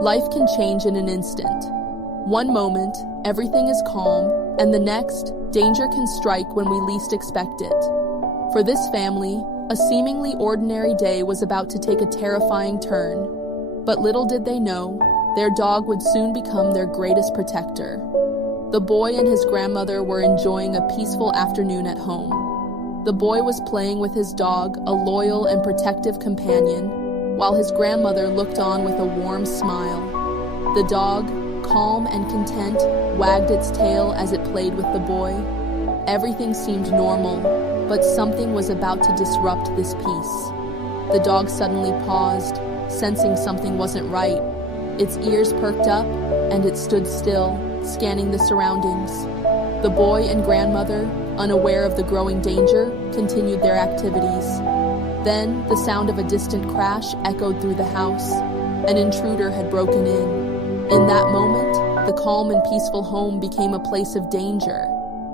Life can change in an instant. One moment, everything is calm, and the next, danger can strike when we least expect it. For this family, a seemingly ordinary day was about to take a terrifying turn. But little did they know, their dog would soon become their greatest protector. The boy and his grandmother were enjoying a peaceful afternoon at home. The boy was playing with his dog, a loyal and protective companion, while his grandmother looked on with a warm smile. The dog, calm and content, wagged its tail as it played with the boy. Everything seemed normal, but something was about to disrupt this peace. The dog suddenly paused, sensing something wasn't right. Its ears perked up, and it stood still, scanning the surroundings. The boy and grandmother, unaware of the growing danger, continued their activities. Then, the sound of a distant crash echoed through the house. An intruder had broken in. In that moment, the calm and peaceful home became a place of danger.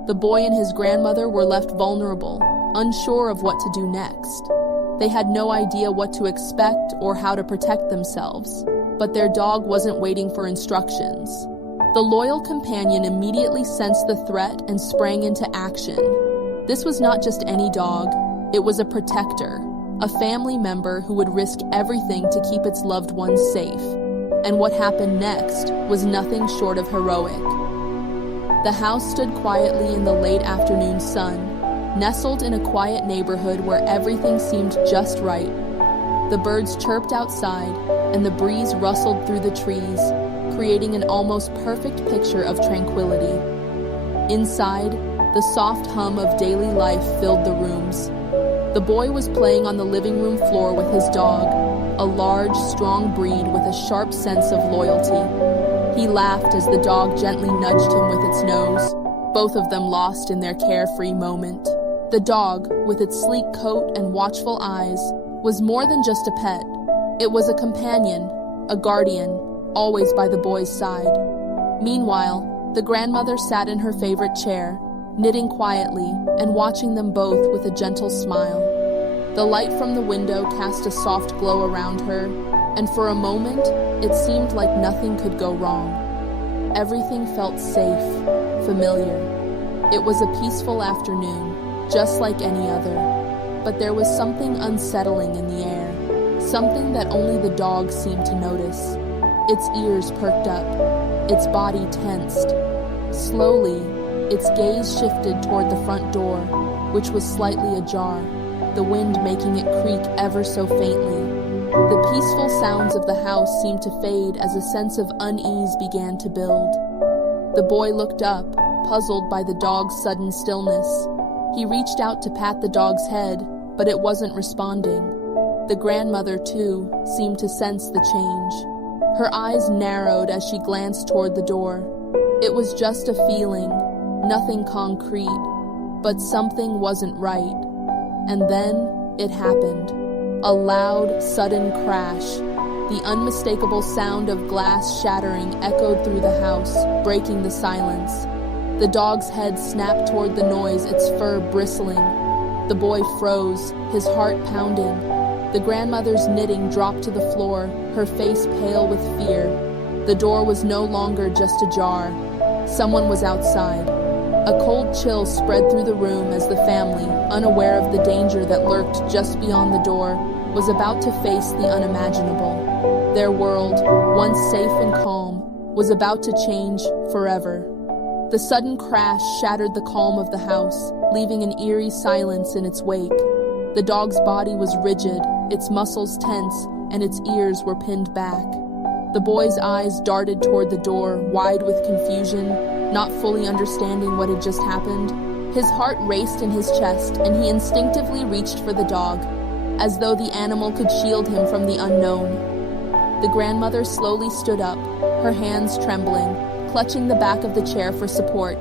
The boy and his grandmother were left vulnerable, unsure of what to do next. They had no idea what to expect or how to protect themselves, but their dog wasn't waiting for instructions. The loyal companion immediately sensed the threat and sprang into action. This was not just any dog, it was a protector, a family member who would risk everything to keep its loved ones safe. And what happened next was nothing short of heroic. The house stood quietly in the late afternoon sun, nestled in a quiet neighborhood where everything seemed just right. The birds chirped outside, and the breeze rustled through the trees, creating an almost perfect picture of tranquility. Inside, the soft hum of daily life filled the rooms. The boy was playing on the living room floor with his dog, a large, strong breed with a sharp sense of loyalty. He laughed as the dog gently nudged him with its nose, both of them lost in their carefree moment. The dog, with its sleek coat and watchful eyes, was more than just a pet. It was a companion, a guardian, always by the boy's side. Meanwhile, the grandmother sat in her favorite chair, knitting quietly and watching them both with a gentle smile. The light from the window cast a soft glow around her, and for a moment, it seemed like nothing could go wrong. Everything felt safe, familiar. It was a peaceful afternoon, just like any other. But there was something unsettling in the air, something that only the dog seemed to notice. Its ears perked up, its body tensed. Slowly, its gaze shifted toward the front door, which was slightly ajar, the wind making it creak ever so faintly. The peaceful sounds of the house seemed to fade as a sense of unease began to build. The boy looked up, puzzled by the dog's sudden stillness. He reached out to pat the dog's head, but it wasn't responding. The grandmother, too, seemed to sense the change. Her eyes narrowed as she glanced toward the door. It was just a feeling, nothing concrete, but something wasn't right. And then it happened. A loud, sudden crash. The unmistakable sound of glass shattering echoed through the house, breaking the silence. The dog's head snapped toward the noise, its fur bristling. The boy froze, his heart pounding. The grandmother's knitting dropped to the floor, her face pale with fear. The door was no longer just ajar. Someone was outside. A cold chill spread through the room as the family, unaware of the danger that lurked just beyond the door, was about to face the unimaginable. Their world, once safe and calm, was about to change forever. The sudden crash shattered the calm of the house, leaving an eerie silence in its wake. The dog's body was rigid, its muscles tense, and its ears were pinned back. The boy's eyes darted toward the door, wide with confusion, not fully understanding what had just happened. His heart raced in his chest, and he instinctively reached for the dog, as though the animal could shield him from the unknown. The grandmother slowly stood up, her hands trembling, clutching the back of the chair for support.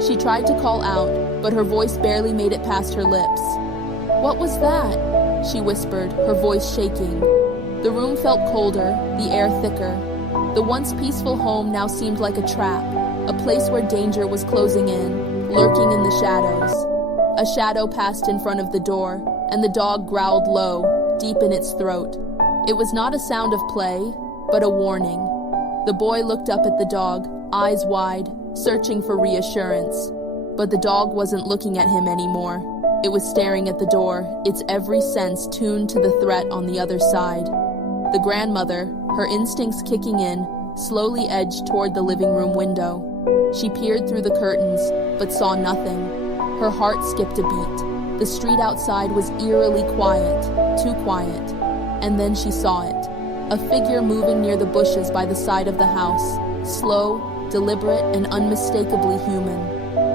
She tried to call out, but her voice barely made it past her lips. "What was that?" she whispered, her voice shaking. The room felt colder, the air thicker. The once peaceful home now seemed like a trap, a place where danger was closing in, lurking in the shadows. A shadow passed in front of the door, and the dog growled low, deep in its throat. It was not a sound of play, but a warning. The boy looked up at the dog, eyes wide, searching for reassurance. But the dog wasn't looking at him anymore. It was staring at the door, its every sense tuned to the threat on the other side. The grandmother, her instincts kicking in, slowly edged toward the living room window. She peered through the curtains, but saw nothing. Her heart skipped a beat. The street outside was eerily quiet, too quiet. And then she saw it. A figure moving near the bushes by the side of the house, slow, deliberate, and unmistakably human.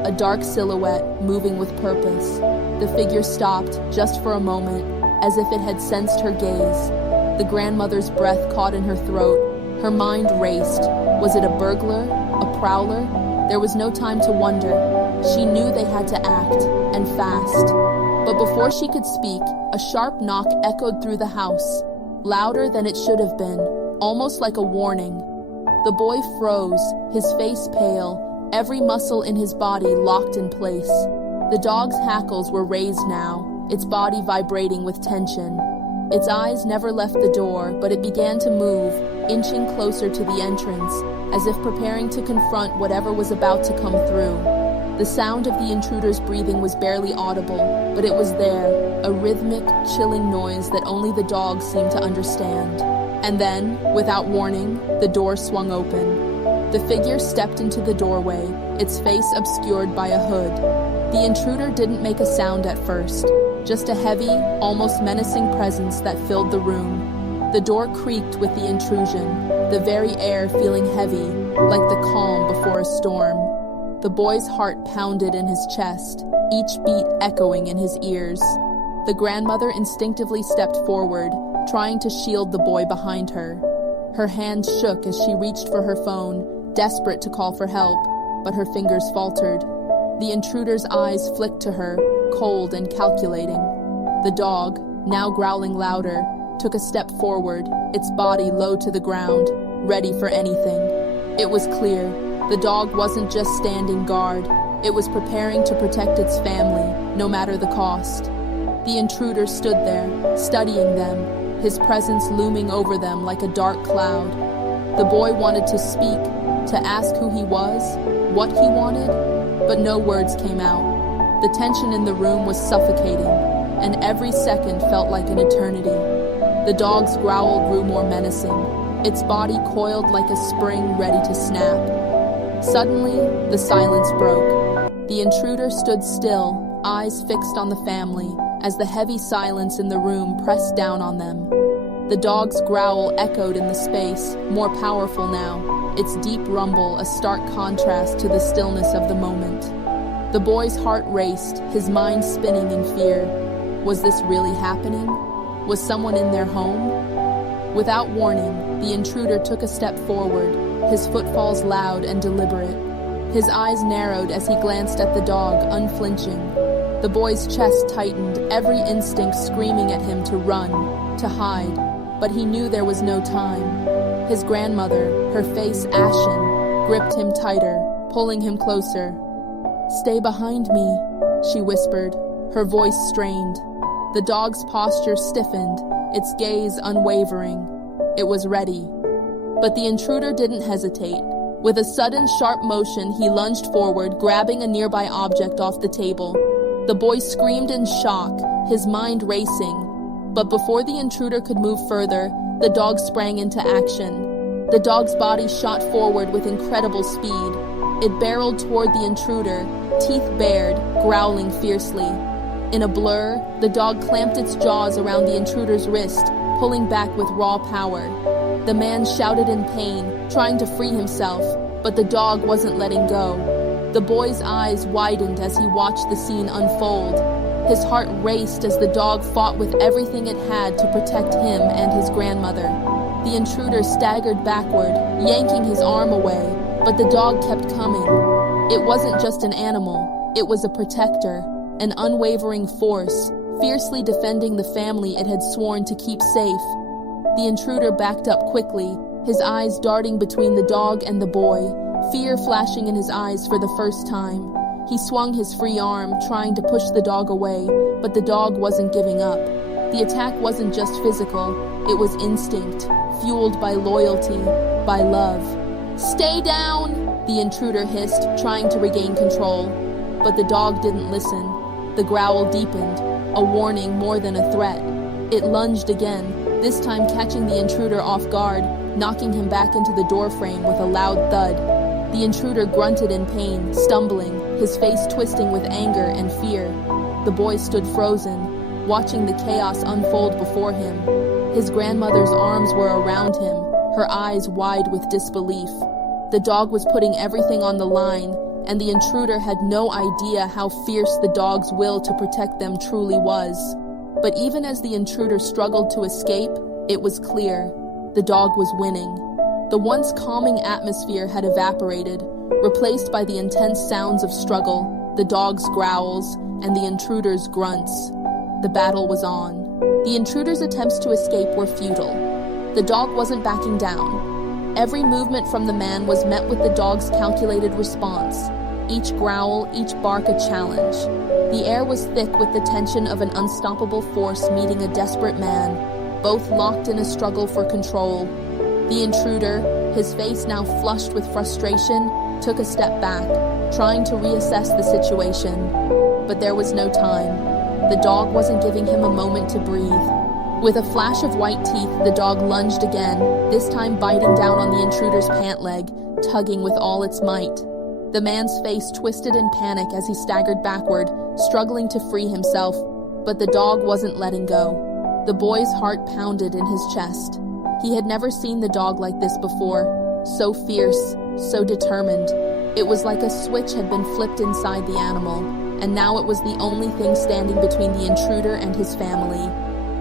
A dark silhouette, moving with purpose. The figure stopped, just for a moment, as if it had sensed her gaze. The grandmother's breath caught in her throat. Her mind raced. Was it a burglar? A prowler? There was no time to wonder. She knew they had to act, and fast. But before she could speak, a sharp knock echoed through the house, louder than it should have been, almost like a warning. The boy froze, his face pale, every muscle in his body locked in place. The dog's hackles were raised now, its body vibrating with tension. Its eyes never left the door, but it began to move, inching closer to the entrance, as if preparing to confront whatever was about to come through. The sound of the intruder's breathing was barely audible, but it was there, a rhythmic, chilling noise that only the dog seemed to understand. And then, without warning, the door swung open. The figure stepped into the doorway, its face obscured by a hood. The intruder didn't make a sound at first, just a heavy, almost menacing presence that filled the room. The door creaked with the intrusion, the very air feeling heavy, like the calm before a storm. The boy's heart pounded in his chest, each beat echoing in his ears. The grandmother instinctively stepped forward, trying to shield the boy behind her. Her hand shook as she reached for her phone, desperate to call for help, but her fingers faltered. The intruder's eyes flicked to her, cold and calculating. The dog, now growling louder, took a step forward, its body low to the ground, ready for anything. It was clear. The dog wasn't just standing guard, it was preparing to protect its family, no matter the cost. The intruder stood there, studying them, his presence looming over them like a dark cloud. The boy wanted to speak, to ask who he was, what he wanted, but no words came out. The tension in the room was suffocating, and every second felt like an eternity. The dog's growl grew more menacing, its body coiled like a spring ready to snap. Suddenly, the silence broke. The intruder stood still, eyes fixed on the family, as the heavy silence in the room pressed down on them. The dog's growl echoed in the space, more powerful now, its deep rumble a stark contrast to the stillness of the moment. The boy's heart raced, his mind spinning in fear. Was this really happening? Was someone in their home? Without warning, the intruder took a step forward, his footfalls loud and deliberate. His eyes narrowed as he glanced at the dog, unflinching. The boy's chest tightened, every instinct screaming at him to run, to hide. But he knew there was no time. His grandmother, her face ashen, gripped him tighter, pulling him closer. "Stay behind me," she whispered, her voice strained. The dog's posture stiffened, its gaze unwavering. It was ready. But the intruder didn't hesitate. With a sudden, sharp motion, he lunged forward, grabbing a nearby object off the table. The boy screamed in shock, his mind racing. But before the intruder could move further, the dog sprang into action. The dog's body shot forward with incredible speed. It barreled toward the intruder, teeth bared, growling fiercely. In a blur, the dog clamped its jaws around the intruder's wrist, pulling back with raw power. The man shouted in pain, trying to free himself, but the dog wasn't letting go. The boy's eyes widened as he watched the scene unfold. His heart raced as the dog fought with everything it had to protect him and his grandmother. The intruder staggered backward, yanking his arm away, but the dog kept coming. It wasn't just an animal, it was a protector, an unwavering force, fiercely defending the family it had sworn to keep safe. The intruder backed up quickly, his eyes darting between the dog and the boy, fear flashing in his eyes for the first time. He swung his free arm, trying to push the dog away, but the dog wasn't giving up. The attack wasn't just physical, it was instinct, fueled by loyalty, by love. "Stay down!" the intruder hissed, trying to regain control. But the dog didn't listen. The growl deepened, a warning more than a threat. It lunged again, this time catching the intruder off guard, knocking him back into the doorframe with a loud thud. The intruder grunted in pain, stumbling, his face twisting with anger and fear. The boy stood frozen, watching the chaos unfold before him. His grandmother's arms were around him, her eyes wide with disbelief. The dog was putting everything on the line, and the intruder had no idea how fierce the dog's will to protect them truly was. But even as the intruder struggled to escape, it was clear. The dog was winning. The once calming atmosphere had evaporated, replaced by the intense sounds of struggle, the dog's growls, and the intruder's grunts. The battle was on. The intruder's attempts to escape were futile. The dog wasn't backing down. Every movement from the man was met with the dog's calculated response. Each growl, each bark a challenge. The air was thick with the tension of an unstoppable force meeting a desperate man, both locked in a struggle for control. The intruder, his face now flushed with frustration, took a step back, trying to reassess the situation. But there was no time. The dog wasn't giving him a moment to breathe. With a flash of white teeth, the dog lunged again, this time biting down on the intruder's pant leg, tugging with all its might. The man's face twisted in panic as he staggered backward, struggling to free himself, but the dog wasn't letting go. The boy's heart pounded in his chest. He had never seen the dog like this before, so fierce, so determined. It was like a switch had been flipped inside the animal, and now it was the only thing standing between the intruder and his family.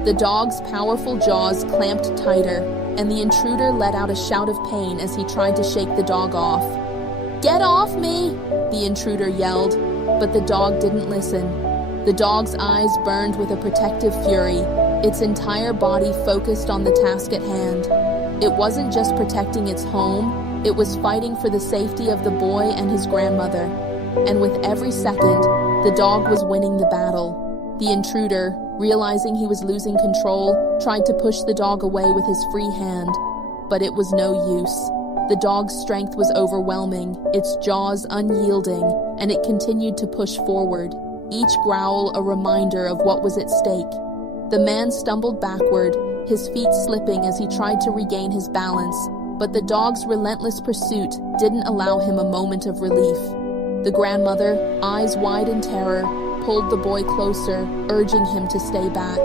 The dog's powerful jaws clamped tighter, and the intruder let out a shout of pain as he tried to shake the dog off. "Get off me!" the intruder yelled, but the dog didn't listen. The dog's eyes burned with a protective fury, its entire body focused on the task at hand. It wasn't just protecting its home, it was fighting for the safety of the boy and his grandmother. And with every second, the dog was winning the battle. The intruder, realizing he was losing control, tried to push the dog away with his free hand, but it was no use. The dog's strength was overwhelming, its jaws unyielding, and it continued to push forward, each growl a reminder of what was at stake. The man stumbled backward, his feet slipping as he tried to regain his balance, but the dog's relentless pursuit didn't allow him a moment of relief. The grandmother, eyes wide in terror, pulled the boy closer, urging him to stay back.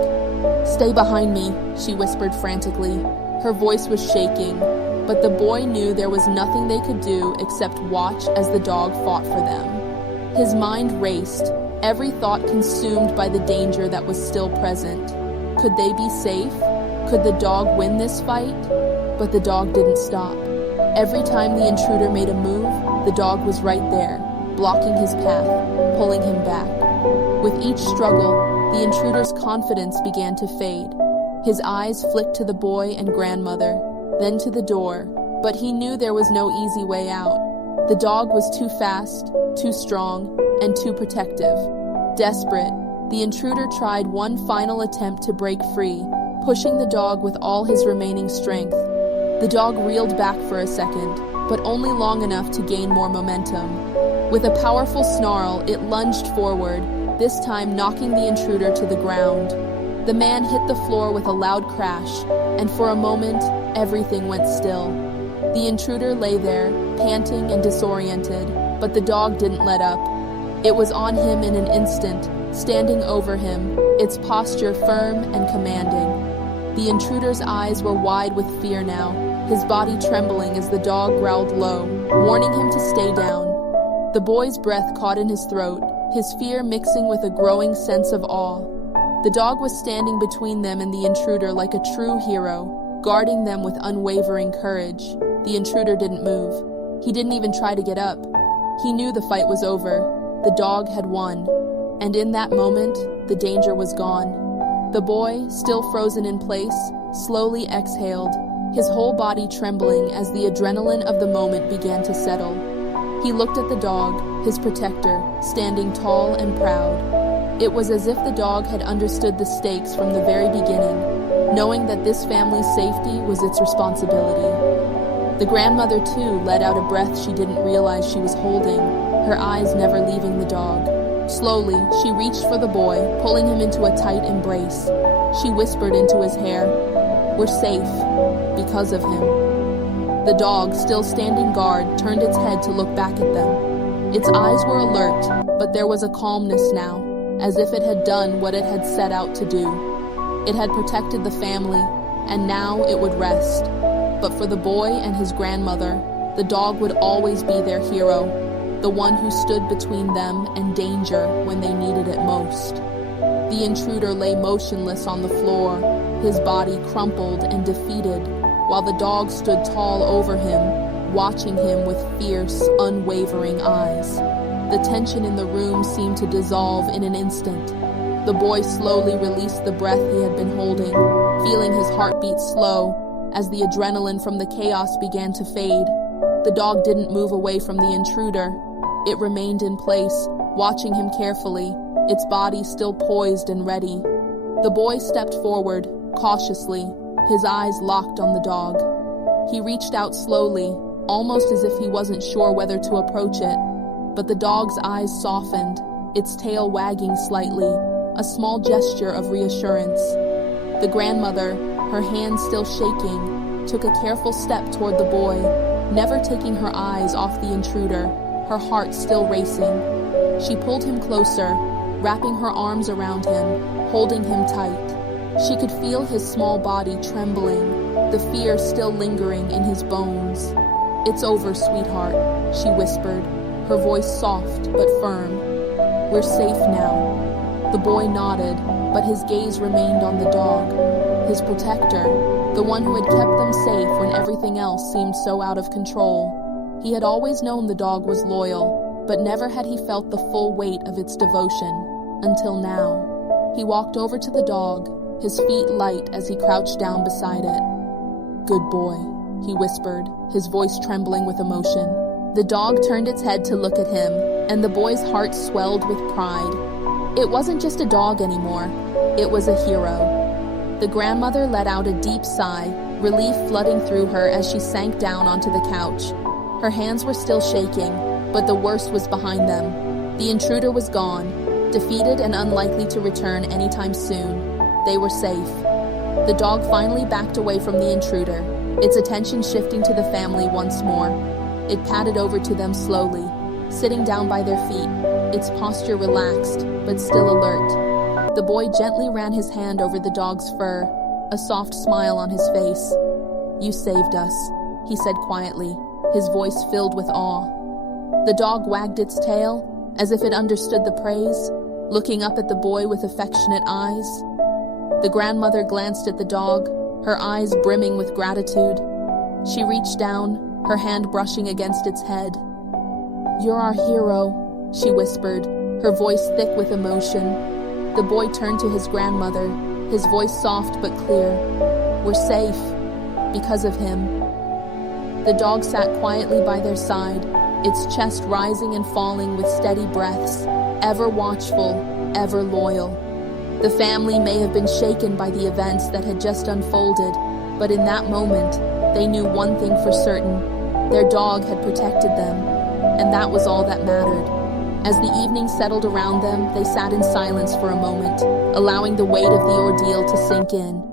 "Stay behind me," she whispered frantically. Her voice was shaking, but the boy knew there was nothing they could do except watch as the dog fought for them. His mind raced, every thought consumed by the danger that was still present. Could they be safe? Could the dog win this fight? But the dog didn't stop. Every time the intruder made a move, the dog was right there, blocking his path, pulling him back. With each struggle, the intruder's confidence began to fade. His eyes flicked to the boy and grandmother, then to the door, but he knew there was no easy way out. The dog was too fast, too strong, and too protective. Desperate, the intruder tried one final attempt to break free, pushing the dog with all his remaining strength. The dog reeled back for a second, but only long enough to gain more momentum. With a powerful snarl, it lunged forward, this time knocking the intruder to the ground. The man hit the floor with a loud crash, and for a moment, everything went still. The intruder lay there, panting and disoriented, but the dog didn't let up. It was on him in an instant, standing over him, its posture firm and commanding. The intruder's eyes were wide with fear now, his body trembling as the dog growled low, warning him to stay down. The boy's breath caught in his throat, his fear mixing with a growing sense of awe. The dog was standing between them and the intruder like a true hero, guarding them with unwavering courage. The intruder didn't move. He didn't even try to get up. He knew the fight was over. The dog had won. And in that moment, the danger was gone. The boy, still frozen in place, slowly exhaled, his whole body trembling as the adrenaline of the moment began to settle. He looked at the dog, his protector, standing tall and proud. It was as if the dog had understood the stakes from the very beginning, knowing that this family's safety was its responsibility. The grandmother, too, let out a breath she didn't realize she was holding, her eyes never leaving the dog. Slowly, she reached for the boy, pulling him into a tight embrace. She whispered into his hair, "We're safe, because of him." The dog, still standing guard, turned its head to look back at them. Its eyes were alert, but there was a calmness now, as if it had done what it had set out to do. It had protected the family, and now it would rest. But for the boy and his grandmother, the dog would always be their hero, the one who stood between them and danger when they needed it most. The intruder lay motionless on the floor, his body crumpled and defeated, while the dog stood tall over him, watching him with fierce, unwavering eyes. The tension in the room seemed to dissolve in an instant. The boy slowly released the breath he had been holding, feeling his heartbeat slow as the adrenaline from the chaos began to fade. The dog didn't move away from the intruder. It remained in place, watching him carefully, its body still poised and ready. The boy stepped forward, cautiously, his eyes locked on the dog. He reached out slowly, almost as if he wasn't sure whether to approach it. But the dog's eyes softened, its tail wagging slightly, a small gesture of reassurance. The grandmother, her hands still shaking, took a careful step toward the boy, never taking her eyes off the intruder, her heart still racing. She pulled him closer, wrapping her arms around him, holding him tight. She could feel his small body trembling, the fear still lingering in his bones. "It's over, sweetheart," she whispered, her voice soft but firm. "We're safe now." The boy nodded, but his gaze remained on the dog, his protector, the one who had kept them safe when everything else seemed so out of control. He had always known the dog was loyal, but never had he felt the full weight of its devotion, until now. He walked over to the dog, his feet light as he crouched down beside it. "Good boy," he whispered, his voice trembling with emotion. The dog turned its head to look at him, and the boy's heart swelled with pride. It wasn't just a dog anymore, it was a hero. The grandmother let out a deep sigh, relief flooding through her as she sank down onto the couch. Her hands were still shaking, but the worst was behind them. The intruder was gone, defeated and unlikely to return anytime soon. They were safe. The dog finally backed away from the intruder, its attention shifting to the family once more. It padded over to them slowly, sitting down by their feet, its posture relaxed, but still alert. The boy gently ran his hand over the dog's fur, a soft smile on his face. "You saved us," he said quietly, his voice filled with awe. The dog wagged its tail, as if it understood the praise, looking up at the boy with affectionate eyes. The grandmother glanced at the dog, her eyes brimming with gratitude. She reached down, her hand brushing against its head. "You're our hero," she whispered, her voice thick with emotion. The boy turned to his grandmother, his voice soft but clear. "We're safe, because of him." The dog sat quietly by their side, its chest rising and falling with steady breaths, ever watchful, ever loyal. The family may have been shaken by the events that had just unfolded, but in that moment, they knew one thing for certain: their dog had protected them, and that was all that mattered. As the evening settled around them, they sat in silence for a moment, allowing the weight of the ordeal to sink in.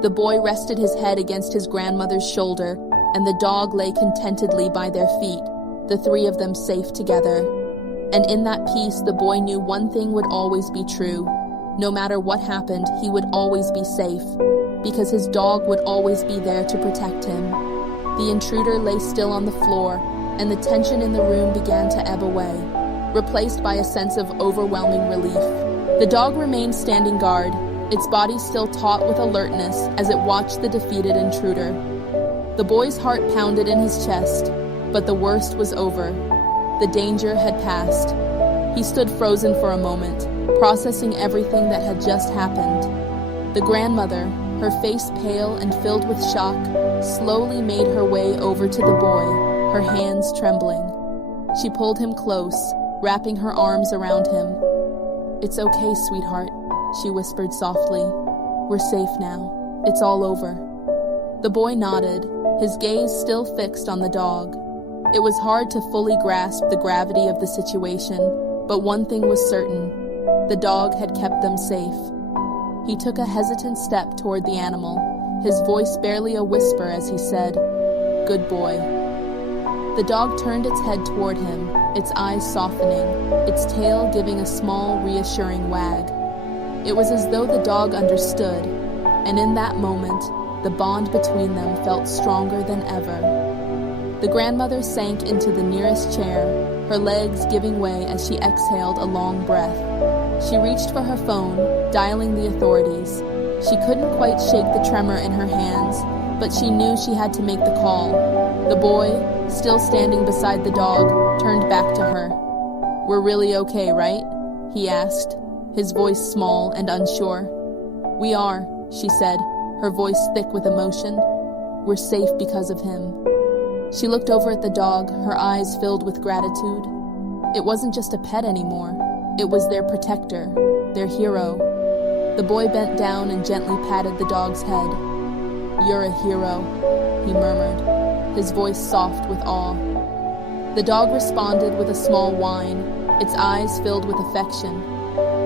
The boy rested his head against his grandmother's shoulder, and the dog lay contentedly by their feet, the three of them safe together. And in that peace, the boy knew one thing would always be true. No matter what happened, he would always be safe, because his dog would always be there to protect him. The intruder lay still on the floor, and the tension in the room began to ebb away, replaced by a sense of overwhelming relief. The dog remained standing guard, its body still taut with alertness as it watched the defeated intruder. The boy's heart pounded in his chest, but the worst was over. The danger had passed. He stood frozen for a moment, processing everything that had just happened. The grandmother, her face pale and filled with shock, slowly made her way over to the boy, her hands trembling. She pulled him close, wrapping her arms around him. "It's okay, sweetheart," she whispered softly. "We're safe now. It's all over." The boy nodded, his gaze still fixed on the dog. It was hard to fully grasp the gravity of the situation, but one thing was certain: the dog had kept them safe. He took a hesitant step toward the animal, his voice barely a whisper as he said, "Good boy." The dog turned its head toward him, its eyes softening, its tail giving a small, reassuring wag. It was as though the dog understood, and in that moment, the bond between them felt stronger than ever. The grandmother sank into the nearest chair, her legs giving way as she exhaled a long breath. She reached for her phone, dialing the authorities. She couldn't quite shake the tremor in her hands, but she knew she had to make the call. The boy, still standing beside the dog, turned back to her. "We're really okay, right?" he asked, his voice small and unsure. "We are," she said, her voice thick with emotion. "We're safe because of him." She looked over at the dog, her eyes filled with gratitude. It wasn't just a pet anymore. It was their protector, their hero. The boy bent down and gently patted the dog's head. "You're a hero," he murmured, his voice soft with awe. The dog responded with a small whine, its eyes filled with affection.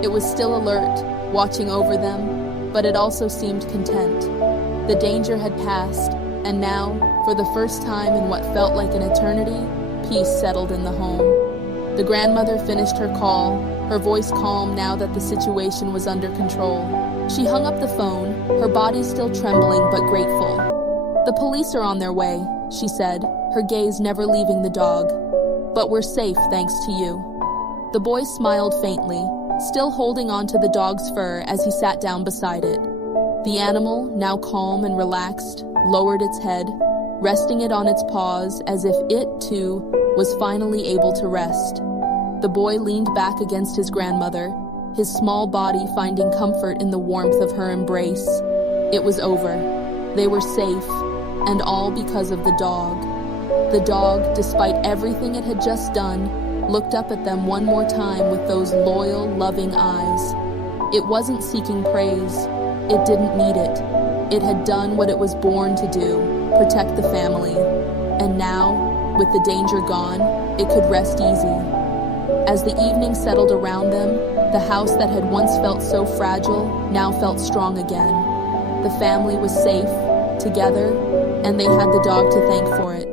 It was still alert, watching over them, but it also seemed content. The danger had passed, and now, for the first time in what felt like an eternity, peace settled in the home. The grandmother finished her call, her voice calm now that the situation was under control. She hung up the phone, her body still trembling but grateful. "The police are on their way," she said, her gaze never leaving the dog. "But we're safe thanks to you." The boy smiled faintly, still holding on to the dog's fur as he sat down beside it. The animal, now calm and relaxed, lowered its head, resting it on its paws as if it, too, was finally able to rest. The boy leaned back against his grandmother, his small body finding comfort in the warmth of her embrace. It was over. They were safe, and all because of the dog. The dog, despite everything it had just done, looked up at them one more time with those loyal, loving eyes. It wasn't seeking praise. It didn't need it. It had done what it was born to do, protect the family. And now, with the danger gone, it could rest easy. As the evening settled around them, the house that had once felt so fragile now felt strong again. The family was safe, together, and they had the dog to thank for it.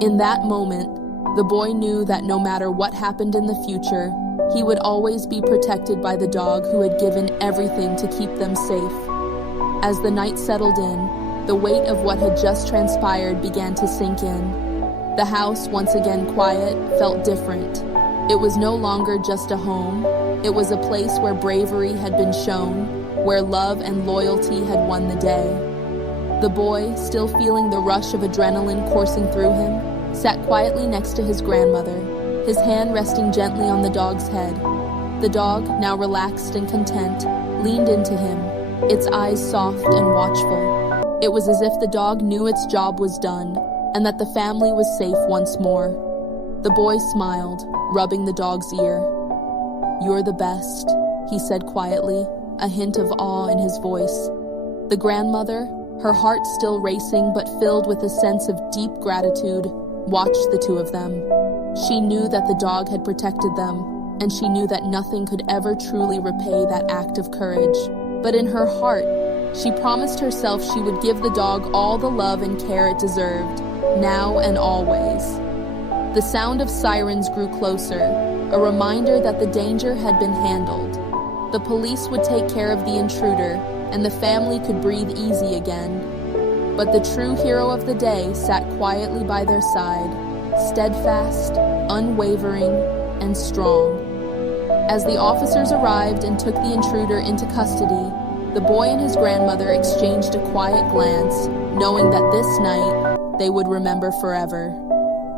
In that moment, the boy knew that no matter what happened in the future, he would always be protected by the dog who had given everything to keep them safe. As the night settled in, the weight of what had just transpired began to sink in. The house, once again quiet, felt different. It was no longer just a home. It was a place where bravery had been shown, where love and loyalty had won the day. The boy, still feeling the rush of adrenaline coursing through him, sat quietly next to his grandmother, his hand resting gently on the dog's head. The dog, now relaxed and content, leaned into him, its eyes soft and watchful. It was as if the dog knew its job was done, and that the family was safe once more. The boy smiled, rubbing the dog's ear. "You're the best," he said quietly, a hint of awe in his voice. The grandmother, her heart still racing but filled with a sense of deep gratitude, watched the two of them. She knew that the dog had protected them, and she knew that nothing could ever truly repay that act of courage. But in her heart, she promised herself she would give the dog all the love and care it deserved, now and always. The sound of sirens grew closer, a reminder that the danger had been handled. The police would take care of the intruder, and the family could breathe easy again. But the true hero of the day sat quietly by their side, steadfast, unwavering, and strong. As the officers arrived and took the intruder into custody, the boy and his grandmother exchanged a quiet glance, knowing that this night they would remember forever.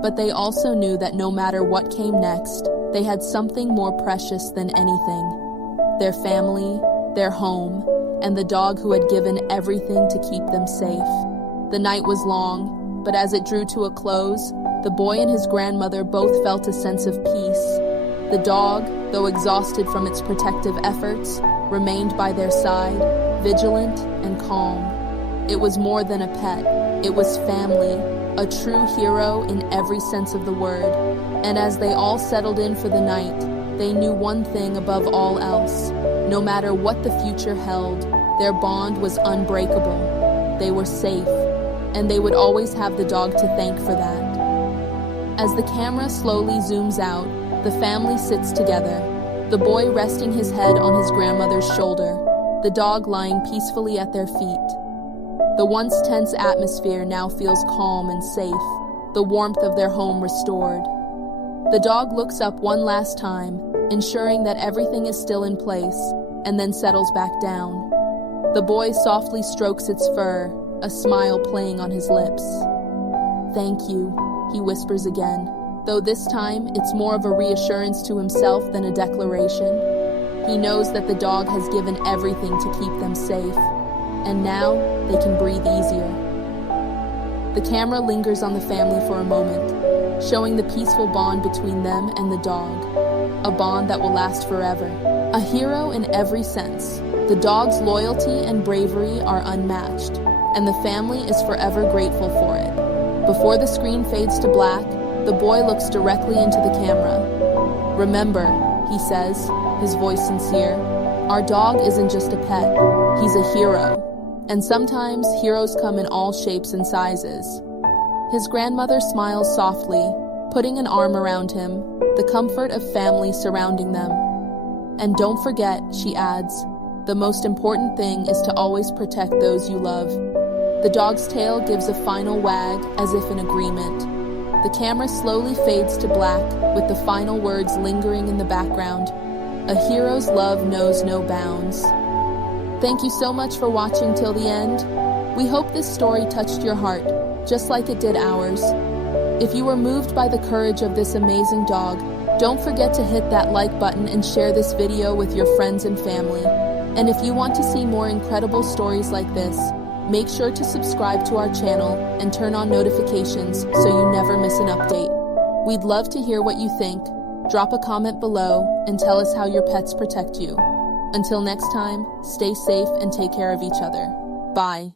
But they also knew that no matter what came next, they had something more precious than anything: their family, their home, and the dog who had given everything to keep them safe. The night was long, but as it drew to a close, the boy and his grandmother both felt a sense of peace. The dog, though exhausted from its protective efforts, remained by their side, vigilant and calm. It was more than a pet. It was family, a true hero in every sense of the word. And as they all settled in for the night, they knew one thing above all else. No matter what the future held, their bond was unbreakable. They were safe, and they would always have the dog to thank for that. As the camera slowly zooms out, the family sits together, the boy resting his head on his grandmother's shoulder, the dog lying peacefully at their feet. The once tense atmosphere now feels calm and safe, the warmth of their home restored. The dog looks up one last time, ensuring that everything is still in place, and then settles back down. The boy softly strokes its fur, a smile playing on his lips. "Thank you," he whispers again, though this time it's more of a reassurance to himself than a declaration. He knows that the dog has given everything to keep them safe, and now they can breathe easier. The camera lingers on the family for a moment, showing the peaceful bond between them and the dog, a bond that will last forever. A hero in every sense, the dog's loyalty and bravery are unmatched, and the family is forever grateful for it. Before the screen fades to black, the boy looks directly into the camera. "Remember," he says, his voice sincere, "our dog isn't just a pet, he's a hero. And sometimes heroes come in all shapes and sizes." His grandmother smiles softly, putting an arm around him, the comfort of family surrounding them. "And don't forget," she adds, "the most important thing is to always protect those you love." The dog's tail gives a final wag, as if in agreement. The camera slowly fades to black, with the final words lingering in the background. A hero's love knows no bounds. Thank you so much for watching till the end. We hope this story touched your heart, just like it did ours. If you were moved by the courage of this amazing dog, don't forget to hit that like button and share this video with your friends and family. And if you want to see more incredible stories like this, make sure to subscribe to our channel and turn on notifications so you never miss an update. We'd love to hear what you think. Drop a comment below and tell us how your pets protect you. Until next time, stay safe and take care of each other. Bye.